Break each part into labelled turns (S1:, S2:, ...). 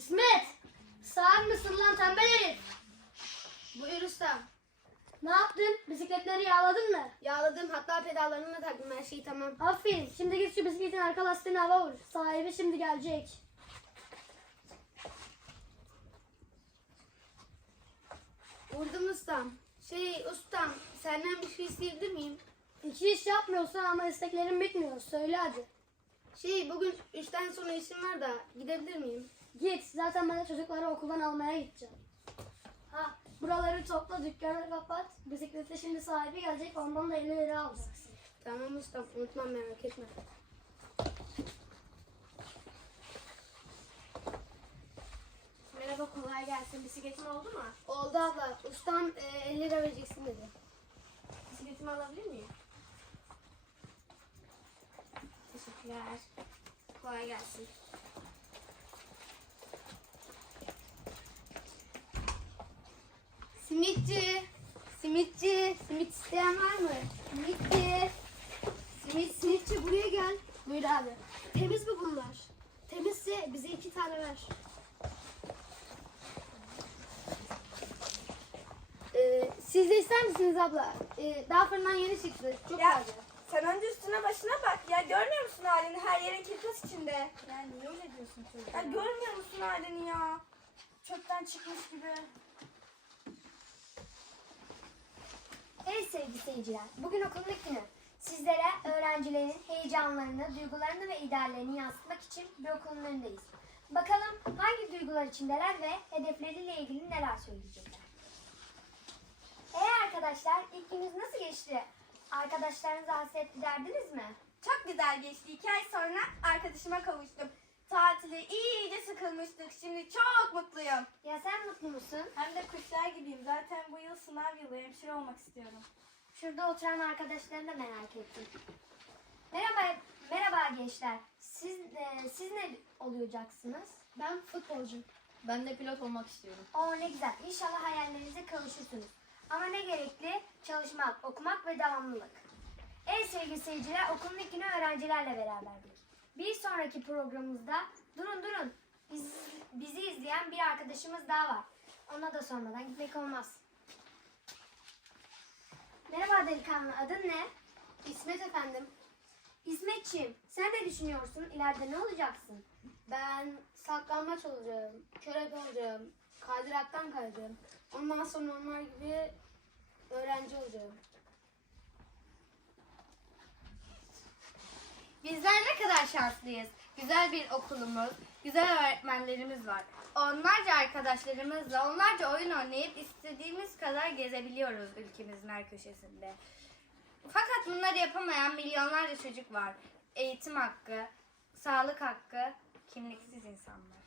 S1: İsmet! Sağır mısın lan tembel herif?
S2: Buyur ustam.
S1: Ne yaptın? Bisikletleri yağladın mı?
S2: Yağladım hatta pedallarını da taktım her şey tamam.
S1: Aferin. Şimdi git şu bisikletin arka lastiğine hava vur. Sahibi şimdi gelecek.
S2: Vurdum ustam. Şey ustam senden bir şey isteyebilir miyim?
S1: İki iş yapmıyorsun ama isteklerin bitmiyor. Söyle hadi.
S2: Şey bugün üçten sonra işim var da gidebilir miyim?
S1: Git. Zaten ben de çocukları okuldan almaya gideceğim. Ha, buraları topla, dükkanı kapat. Bisiklete şimdi sahibi gelecek. Ondan da 50 lira alacaksın.
S2: Tamam ustam unutmam merak etme.
S3: Merhaba kolay gelsin. Bisikletin oldu mu?
S2: Oldu abla. Ustam e, 50 lira vereceksin dedi.
S3: Bisikletimi alabilir miyim? Teşekkürler. Kolay gelsin.
S2: Simitçi. Simitçi. Simit isteyen var mı? Simitçi. Simit, simitçi buraya gel.
S1: Buyur abi.
S2: Temiz mi bunlar? Temizse bize iki tane ver. Ee, siz de ister misiniz abla? Ee, daha fırından yeni çıktı. Çok
S4: Ya
S2: taze.
S4: sen önce üstüne başına bak ya görmüyor musun halini her yerin kirpas içinde.
S3: Yani niye öyle diyorsun çocuğa?
S4: Ya görmüyor musun halini ya? Çöpten çıkmış gibi.
S5: Evet sevgili seyirciler, bugün okulun ilk günü. Sizlere öğrencilerin heyecanlarını, duygularını ve ideallerini yansıtmak için bir okulun önündeyiz. Bakalım hangi duygular içindeler ve hedefleriyle ilgili neler söyleyecekler. Hey arkadaşlar, ilk gününüz nasıl geçti? Arkadaşlarınızı hasret giderdiniz mi?
S4: Çok güzel geçti. İki ay sonra arkadaşıma kavuştum. Tatile iyice sıkılmıştık. Şimdi çok mutluyum.
S5: Ya sen mutlu musun?
S4: Hem de kuşlar gibiyim. Zaten bu yıl sınav yılı. Hemşire olmak istiyorum.
S5: Şurada oturan arkadaşlarını da merak ettim. Merhaba, merhaba gençler. Siz, e, siz ne olacaksınız?
S2: Ben futbolcu.
S1: Ben de pilot olmak istiyorum.
S5: Oo ne güzel. İnşallah hayallerinize kavuşursunuz. Ama ne gerekli? Çalışmak, okumak ve devamlılık. Evet sevgili seyirciler, okulun günü öğrencilerle beraberdik. Bir sonraki programımızda, durun durun, biz, bizi izleyen bir arkadaşımız daha var. Ona da sormadan gitmek olmaz. Merhaba delikanlı, adın ne?
S2: İsmet efendim.
S5: İsmetçiğim, sen ne düşünüyorsun? İleride ne olacaksın?
S2: Ben saklanmaç olacağım. Körebe olacağım. Kaydıraktan kayacağım. Ondan sonra onlar gibi öğrenci olacağım.
S3: Bizler ne kadar şanslıyız. Güzel bir okulumuz, güzel öğretmenlerimiz var. Onlarca arkadaşlarımızla onlarca oyun oynayıp istediğimiz kadar gezebiliyoruz ülkemizin her köşesinde. Fakat bunları yapamayan milyonlarca çocuk var. Eğitim hakkı, sağlık hakkı, kimliksiz insanlar.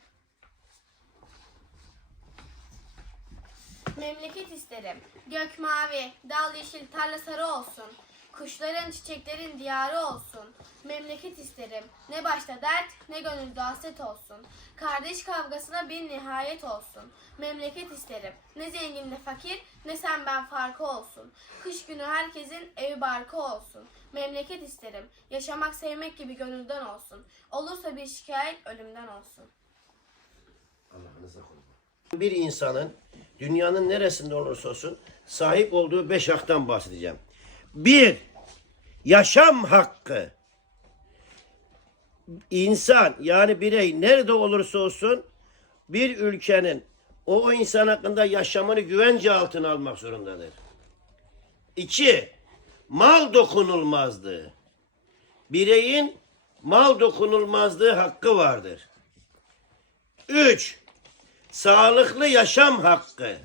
S6: Memleket isterim. Gök mavi, dal yeşil, tarla sarı olsun. Kuşların, çiçeklerin diyarı olsun. Memleket isterim. Ne başta dert, ne gönülde hasret olsun. Kardeş kavgasına bir nihayet olsun. Memleket isterim. Ne zengin ne fakir, ne sen ben farkı olsun. Kış günü herkesin evi barkı olsun. Memleket isterim. Yaşamak sevmek gibi gönülden olsun. Olursa bir şikayet ölümden olsun.
S7: Allah'ınıza kurban. Bir insanın dünyanın neresinde olursa olsun sahip olduğu beş haktan bahsedeceğim. Bir, yaşam hakkı. İnsan yani birey nerede olursa olsun bir ülkenin o, o insan hakkında yaşamını güvence altına almak zorundadır. İki, mal dokunulmazlığı. Bireyin mal dokunulmazlığı hakkı vardır. Üç, sağlıklı yaşam hakkı.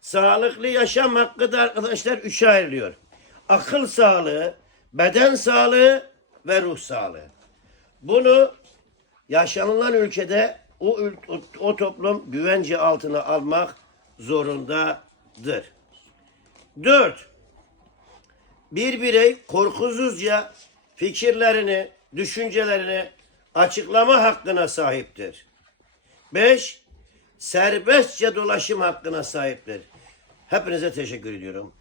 S7: Sağlıklı yaşam hakkı da arkadaşlar üçe ayrılıyor. Akıl sağlığı, beden sağlığı ve ruh sağlığı. Bunu yaşanılan ülkede o, o, toplum güvence altına almak zorundadır. Dört, bir birey korkusuzca fikirlerini, düşüncelerini açıklama hakkına sahiptir. 5. Serbestçe dolaşım hakkına sahiptir. Hepinize teşekkür ediyorum.